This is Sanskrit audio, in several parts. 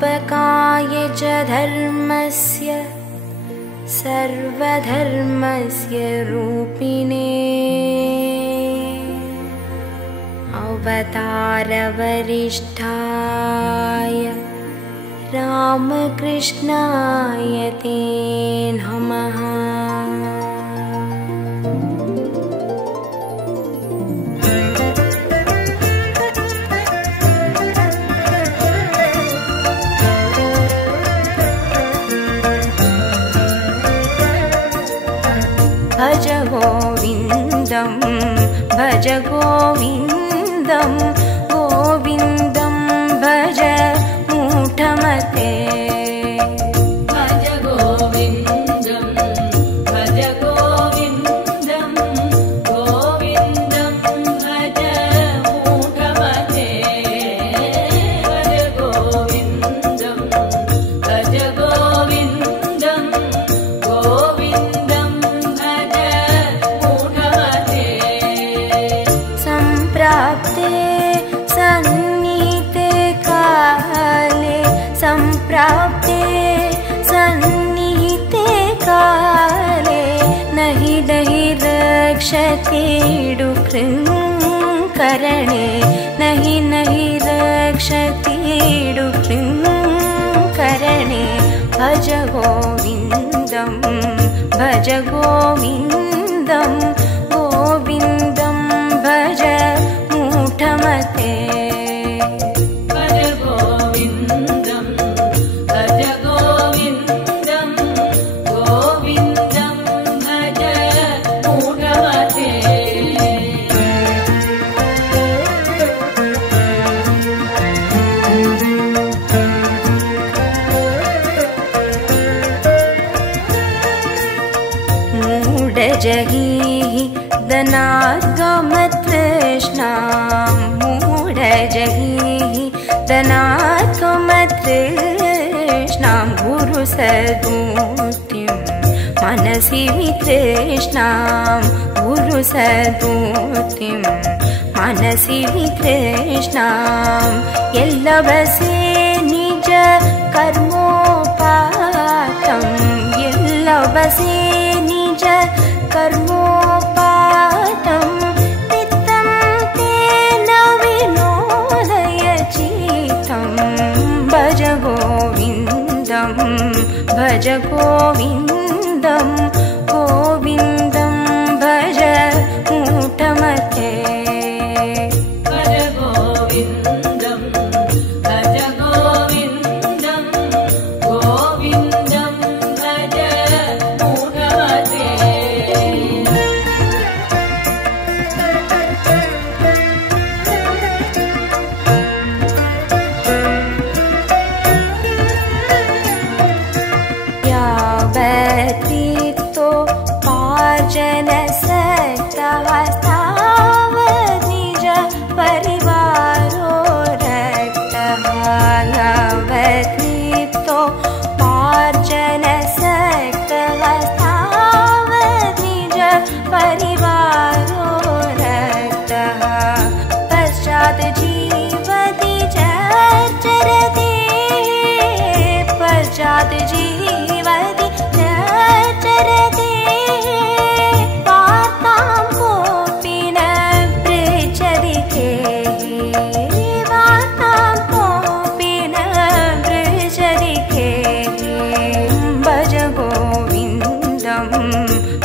संस्थापकाय च धर्मस्य सर्वधर्मस्य रूपिणे अवतारवरिष्ठाय रामकृष्णाय ते नमः। भज गोविन्दं भज गोविन्दं गोविन्दं भज मूढमते। भज गोविन्दं भज गोविन्दं गोविन्दं भज मूढमते। भज गोविन्दं भज गोविन्दं गोविन्दं भज मूढमते। सम्प्राप्ते सन्निहिते काले सम्प्राप्ते सन्निहिते काले नहि नहि रक्षति डुकृङ्करणे नहि नहि रक्षति डुकृङ्करणे। भज गोविन्दं भज गोविन्दं गोविन्दं भज मूढमते। भज गोविन्दं भज गोविन्दं गोविन्दं भज मूढमते। मूढजहिः दनाद्गमतृष्णां मूढजहिः दनाद्गमतृष्णां गुरुसद्बुद्धिं मनसि वितृष्णां गुरुसद्बुद्धिं मनसि वितृष्णां। यल्लभसे निज कर्मोपातं यल्लभसे निज कर्मोपातं पित्तं तेन विनोदय चित्तं। भज गोविन्दं भज गोविन्दं गोविन्दं भज मूढमते। भज गोविन्दं भज गोविन्दं गोविन्दं भज मूढमते। यावतीतो पार्जनसक्तः तावत् निज परिवारो रक्तः। यावतीतो पार्जनसक्तः तावत् निज परिवारो रक्तः। पश्चात् जीवति चरते पश्चात् जीवति चरते वार्तां कोऽपि न पृच्छति खेः वार्तां कोऽपि न पृच्छति खेः। भज गोविन्दं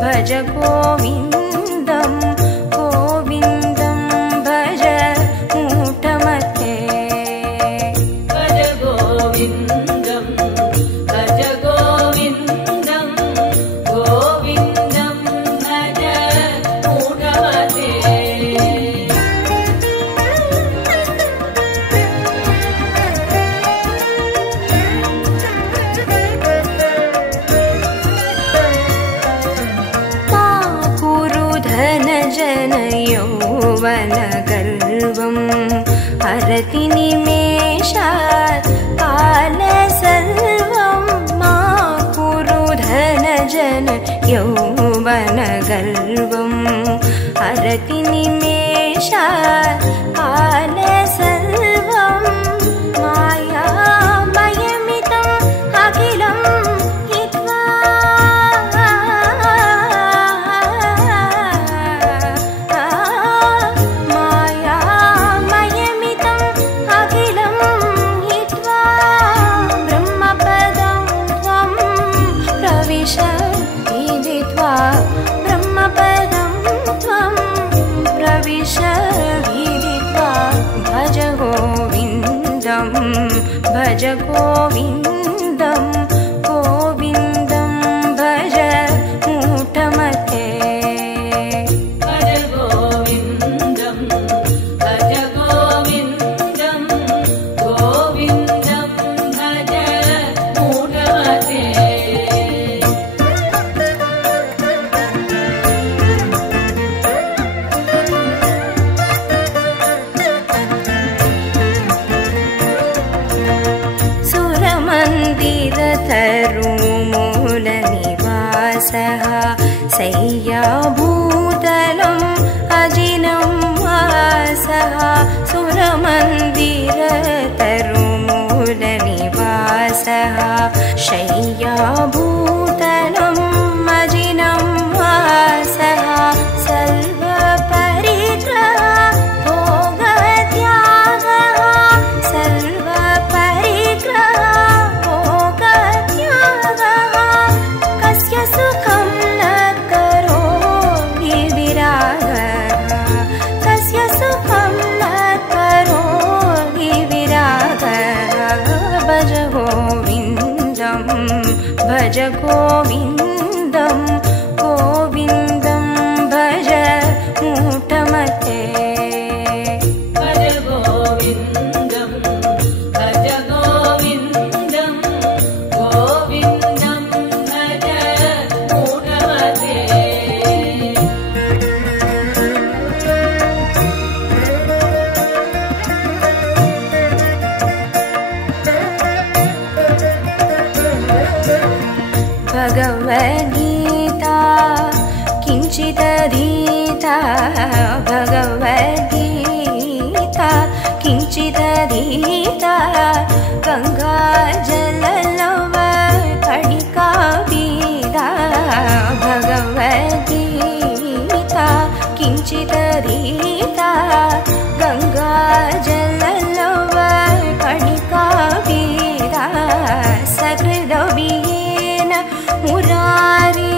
भज गोविन्दं गोविन्दं भज मूढमते। भज गोविन्दं भज गोविन्दं गोविन्दं भज मूढमते। मा कुरु धनजन यौवनगर्वं हरति निमेषात् काल सर्वं। मा कुरु धनजन यौवनगर्वं हरति निमेषात् काल सर्वं। मायामय गोविन्दं गोविन्दं भज मूढमते भज गोविन्दं भज गोविन्दं गोविन्दं भज मूढमते सुरमन्दिरतरुमूलनिवासः शय्याभूतलम् अजिनं वासः सुरमन्दिरतरुमूलनिवासः शय्याभूतलम् अजिनं वासः सर्वपरिग्रह भोगत्यागः सर्वपरिग्रह भोगत्यागः कस्य सुखं न करोति विरागः कस्य सुखं न करोति विरागः भज गोविन्दं भज गोविन्दं गोविन्दं भज मूढमते भज गोविन्दं भज गोविन्दं गोविन्दं भज मूढमते भगवद्गीता किञ्चिदधीता भगवद्गीता किञ्चिदधीता गङ्गाजललव कणिका पीता भगवद्गीता किञ्चिदधीता गङ्गाजललव कणिका पीता सकृदवीयेन मुरारी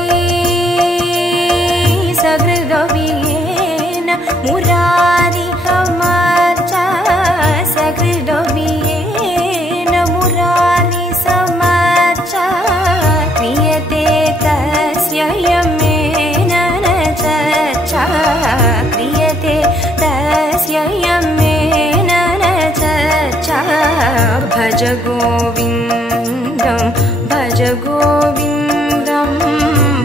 सकृदवीयेन मुरारी समर्च सकृदवीयेन मुरारी समर्च क्रियते तस्य यमेन न चर्चा क्रियते तस्य यमेन न चर्चा भज गोविन्दं भज गोविन्दं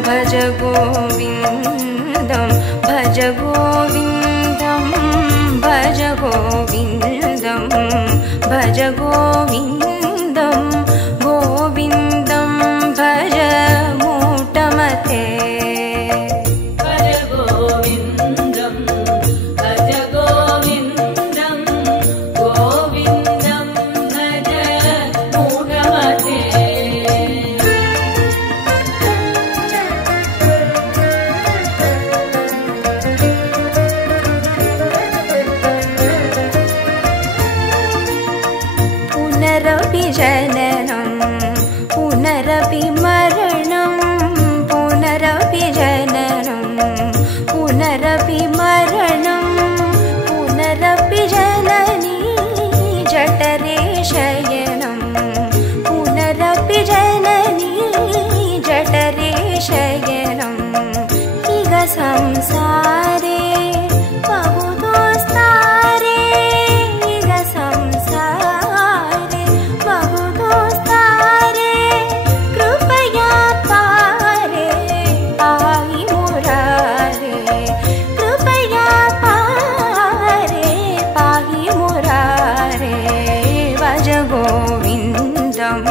भज गोविन्दं भज गोविन्दं भज गोविन्दं भज गोविन्दं गोविन्दं भज मूढमते भज गोविन्दं भज गोविन्दं गोविन्दं भज मूढमते पुनरपि जननं पुनरपि मरणं पुनरपि जननं पुनरपि मरणं पुनरपि जननी जठरे शयनं पुनरपि जननी जठरे शयनम् इह संसारे बहुदोस्तारे इह संसारे बहुदोस्तारे कृपया पारे पाहि मुरारे कृपया पारे पाहि मुरारे भज गोविन्दं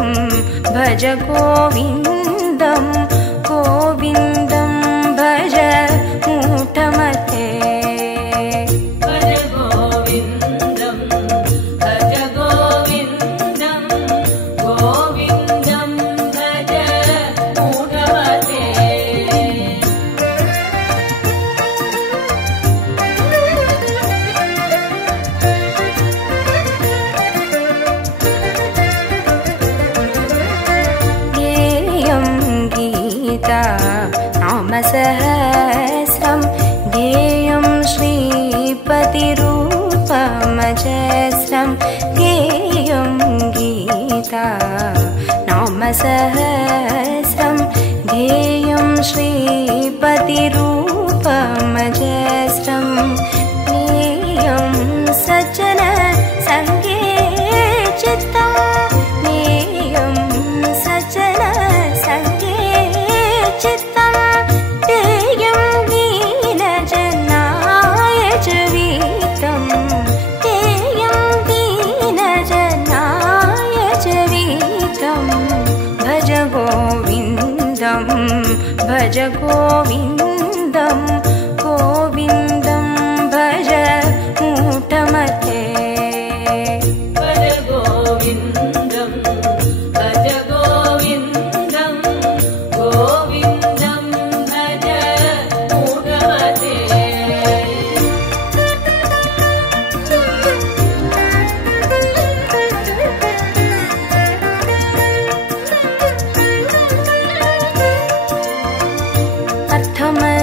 भज गोविन्दं गोविन्दं भज मूढमते भज गोविन्दं भज गोविन्दं गोविन्दं भज मूढमते सहस्रं ध्येयं श्रीपतिरूपमजस्रं ज्ञेयं सज्जन संगे चित्तं ज्ञेयं सज्जन संगे चित्तं तेयं दीनजनाय च वीतं तेयं दीनजनाय च वीतं भज गोविन्दं भज गोविन्दं गोविन्दं भज मूढमते भज गोविन्दं भज गोविन्दं गोविन्दं भज मूढमते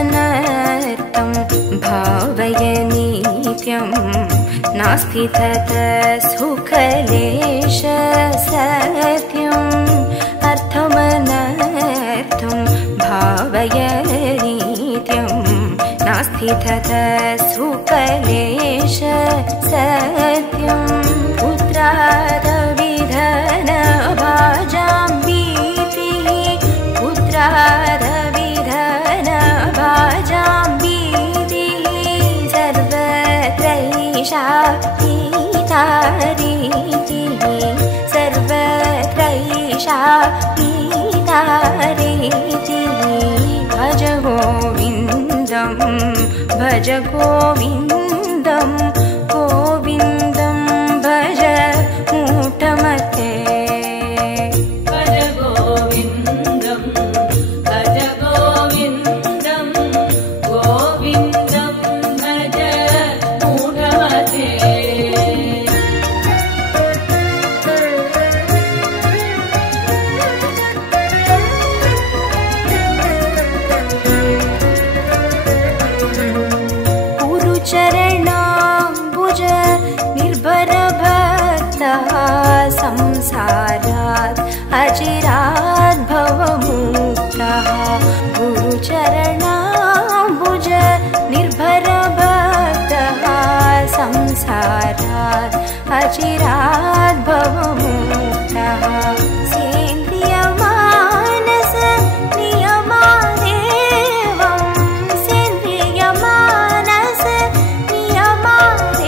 अर्थमनर्थं भावय नित्यं नास्ति तत् सुखलेश सत्यम् अर्थमनर्थं भावय नित्यं नास्ति तत् सुखलेश सत्यं पुत्रादविधन भाजां भीतिः पुत्रादविधन भाजां भीतिः सर्वत्रैषा गीतारीतिः सर्वत्रैषा गीतारीतिः भज गोविन्दं भज गोविन्दं गोविन्दं भज मूढमते भज गोविन्दं भज गोविन्दं गोविन्दं भज मूढमते गुरुचरणाम्बुज निर्भरभक्तः संसारात् अचिरात् भवमुक्तः गुरुचरणाम्बुज निर्भरभक्तः संसारात् अचिरात् भवमुक्तः सेन्द्रियमानस नियमादेवं सेन्द्रियमानस नियमादेवं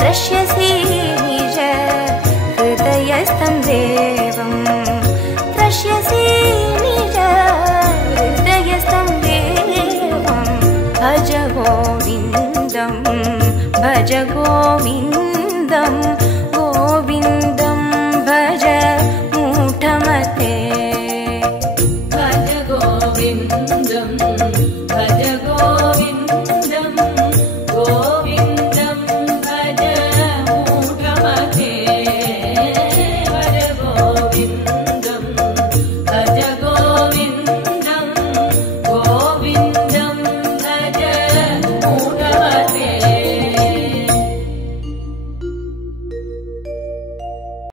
द्रक्ष्यसि निज हृदयस्थं देवं द्रक्ष्यसि निज हृदयस्थं देवं भज गोविन्दं भज गोविन्दं गोविन्दं भज मूढमते भज गोविन्दं भज गोविन्दं गोविन्दं भज मूढमते भज गोविन्दं भज गोविन्दं